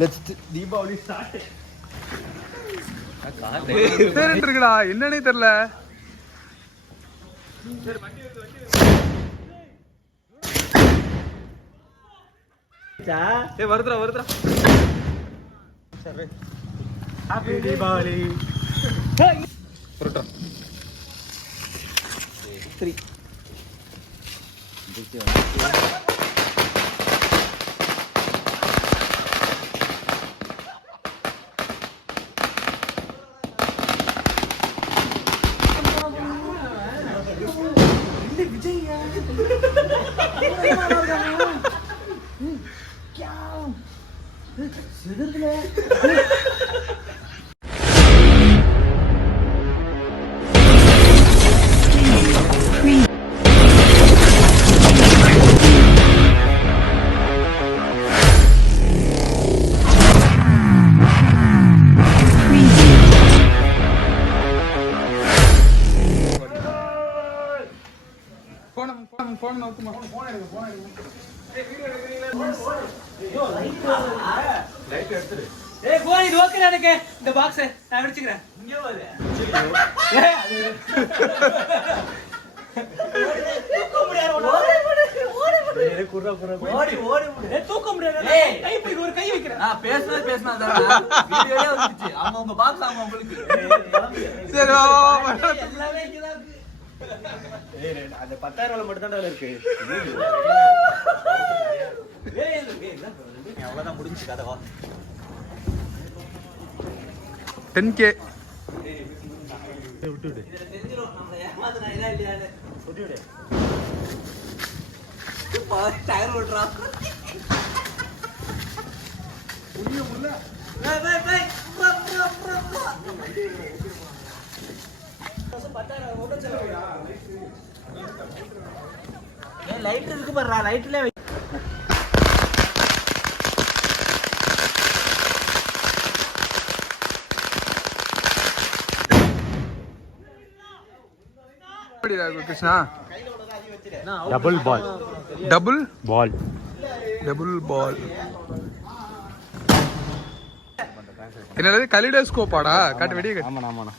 Let's Deepavali start. இருக்குடா என்னன்னே தெரியல. வருதுடா. ஹாப்பி தீபாவளி. புரோட்டா 3 இந்த பாக்ஸ் நான் அடிச்சுக்கிறேன். தூக்க முடியாது. ஒரு கை வைக்கிறேன். பேசினா அவங்க பாக்ஸ் அவங்க உங்களுக்கு எல்லாமே இங்கதான் இருக்கு. அந்த 10,000 மட்டும் தான் இருக்கு. அவ்வளவுதான் முடிஞ்சு கதவா 10K விட்டுவிடு. டயர் ஓட்டுறா. லைட் இருக்கு பாருடா, லைட்ல கிருஷ்ணா. டபுள் பால் என்னது கலிடோஸ்கோப்பாடா? காட்டு வெடி. ஆமாண்ணா.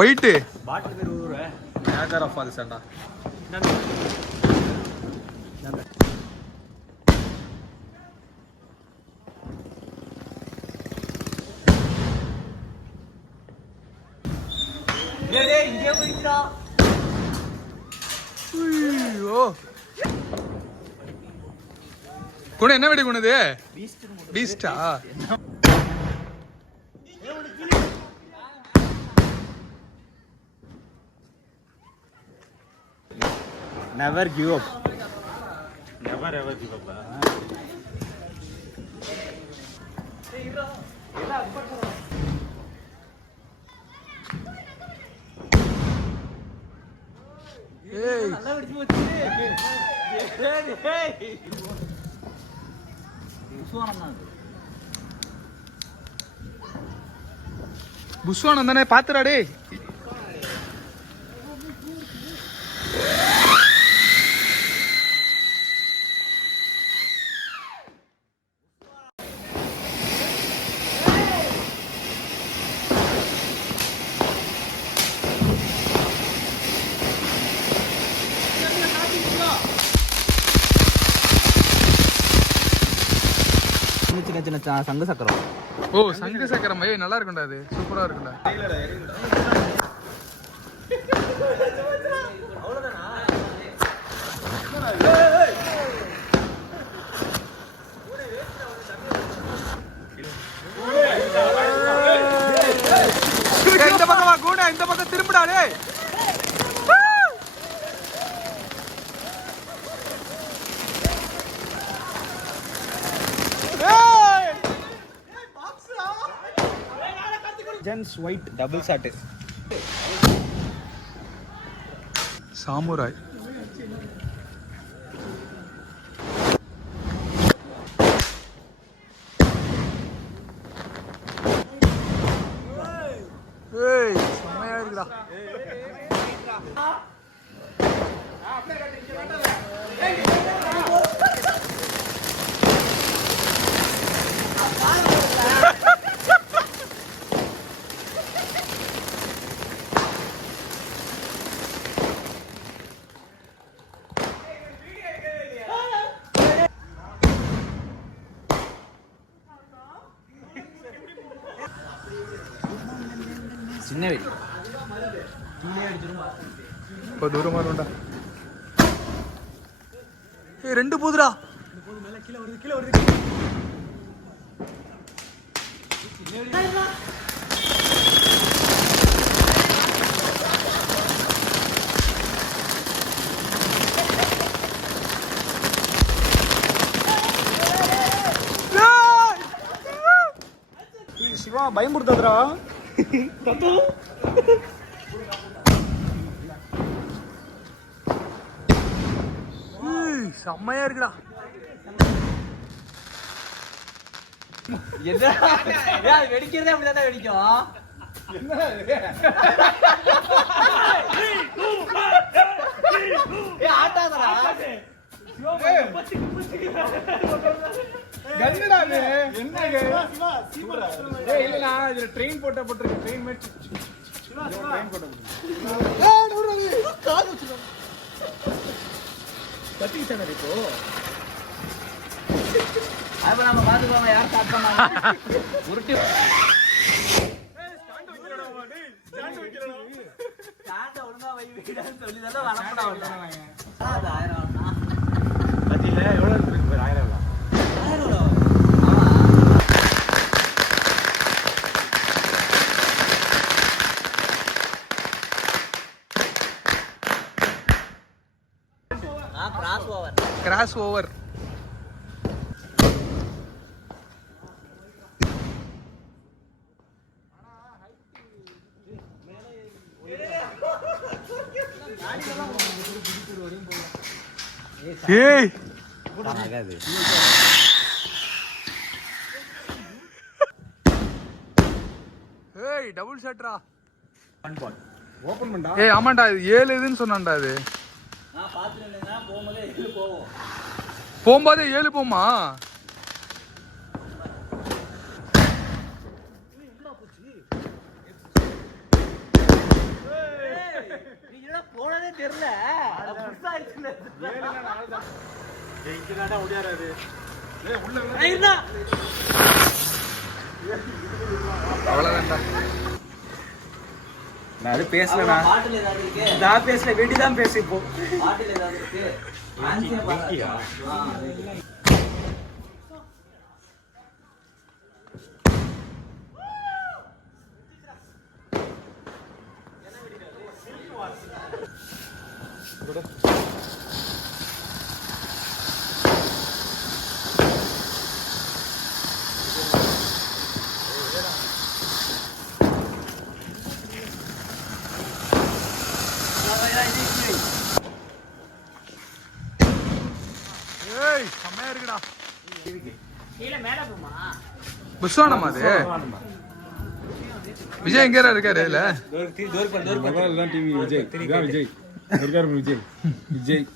ஒயிட் பாட்டில் பேர் ஊரு நியாகரா ஃபால்ஸ் அண்ணா. இங்கே போயிட்டா. ஐயோ குண என்ன வெடி குணது? பீஸ்டா? Never give up. Never ever give up. நல்லா வெடிச்சு போச்சு. புஸ்வானம் தானே? பாத்துறாடே. சின்ன சங்கு சக்கரம். ஓ சங்கு சக்கரம். ஐயோ நல்லா இருக்கும்டா, அது சூப்பரா இருக்கும்டா. இந்த பக்கமா கூட, இந்த பக்கம் திரும்பிடாடே. Jens white double shot. Samurai. Hey, செமையா இருக்குடா. சின்ன வெடி இப்போ தூரமா இருக்கும்டா. ஏய் 2 போதுடா. கீழே வருது. சிவா பயமுறுத்தாதடா. செம்மையா இருக்குடா. வெடிக்கிறதே அப்படிதான் வெடிக்கும். ட்ரெயின் போட்டிருக்கு. ட்ரெயின் மேட்ச் இப்போ அப்ப நம்ம பாத்துக்கோங்க யார் ஸ்டார்ட் பண்ணாங்க. உருட்டி ஒழுங்கா வைக்கிறான்னு சொல்லி தான் வரப்படாது. பத்தியில எவ்வளவு இருக்கு பேர் 1000 எல்லாம். Cross over. ஏய் ஏய் டபுள் ஷாட்ரா. ஓபன் பண்ணா. ஏய் ஆமாண்டா இது 7 இதுன்னு சொன்னான்டா இது. நான் பாத்துறேன்னா போகும்போதே 7 போவோம். போகும்போதே 7 போமா? போனதே தெரியல. அவ்வளவுதான்டா. நான் அது பேசலடா. பாட்டில் ஏதாவது இருக்கு? நான் பேசல, வெடி தான் பேசு இப்போ. பாட்டில் ஏதாவது இருக்கு? ஆன்சியா பாட்டியா? ஏய் செம்மையா இருக்குடா. கீழ மேல போமா? புஷ்வானமா அது? விஜய் எங்க இருக்காரு இல்ல? தான் டிவி விஜய். இதான் விஜய். இருக்காரு விஜய். விஜய்.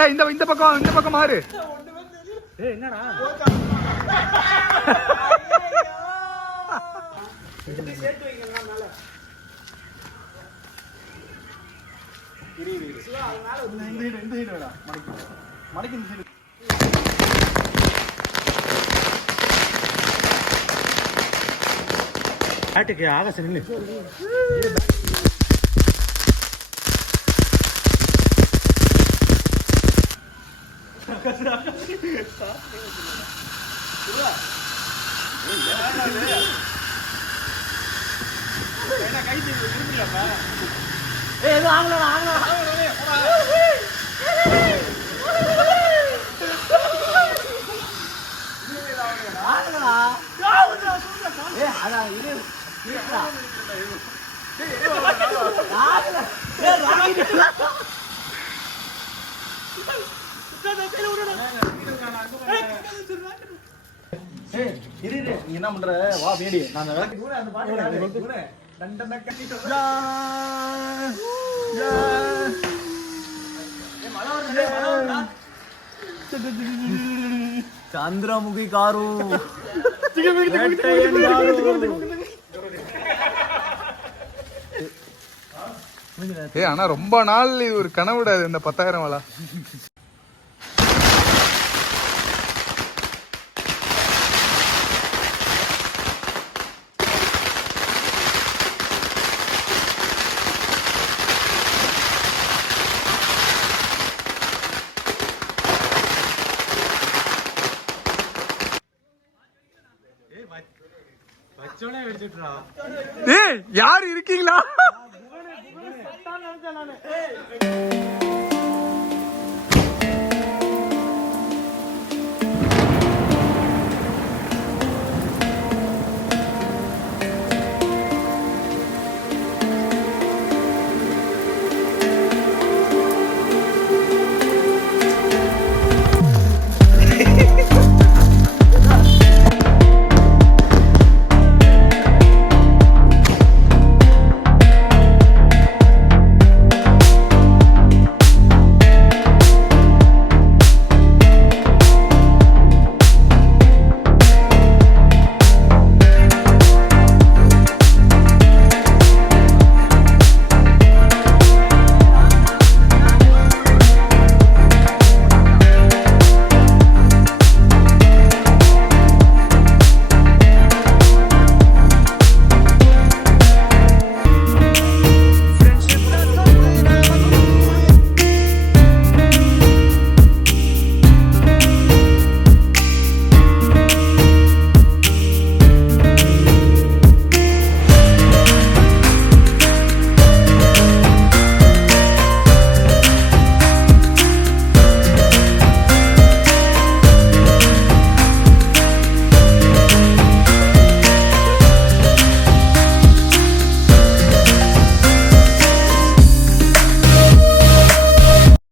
ஏய் இந்த பக்கம் மாறு. ஏய் என்னடா? பேட்டுக்கு ஆகாசம் நில்லு. நீ என்ன பண்ற? வா வேடி. நான் చంద్రముఖి కారు ஏய் ஆனா ரொம்ப நாள் இது ஒரு கனவுடா இந்த 10,000 வலை. வச்சோனே வெடிச்சிட்டுடா. ஏய் யார் இருக்கீங்களா?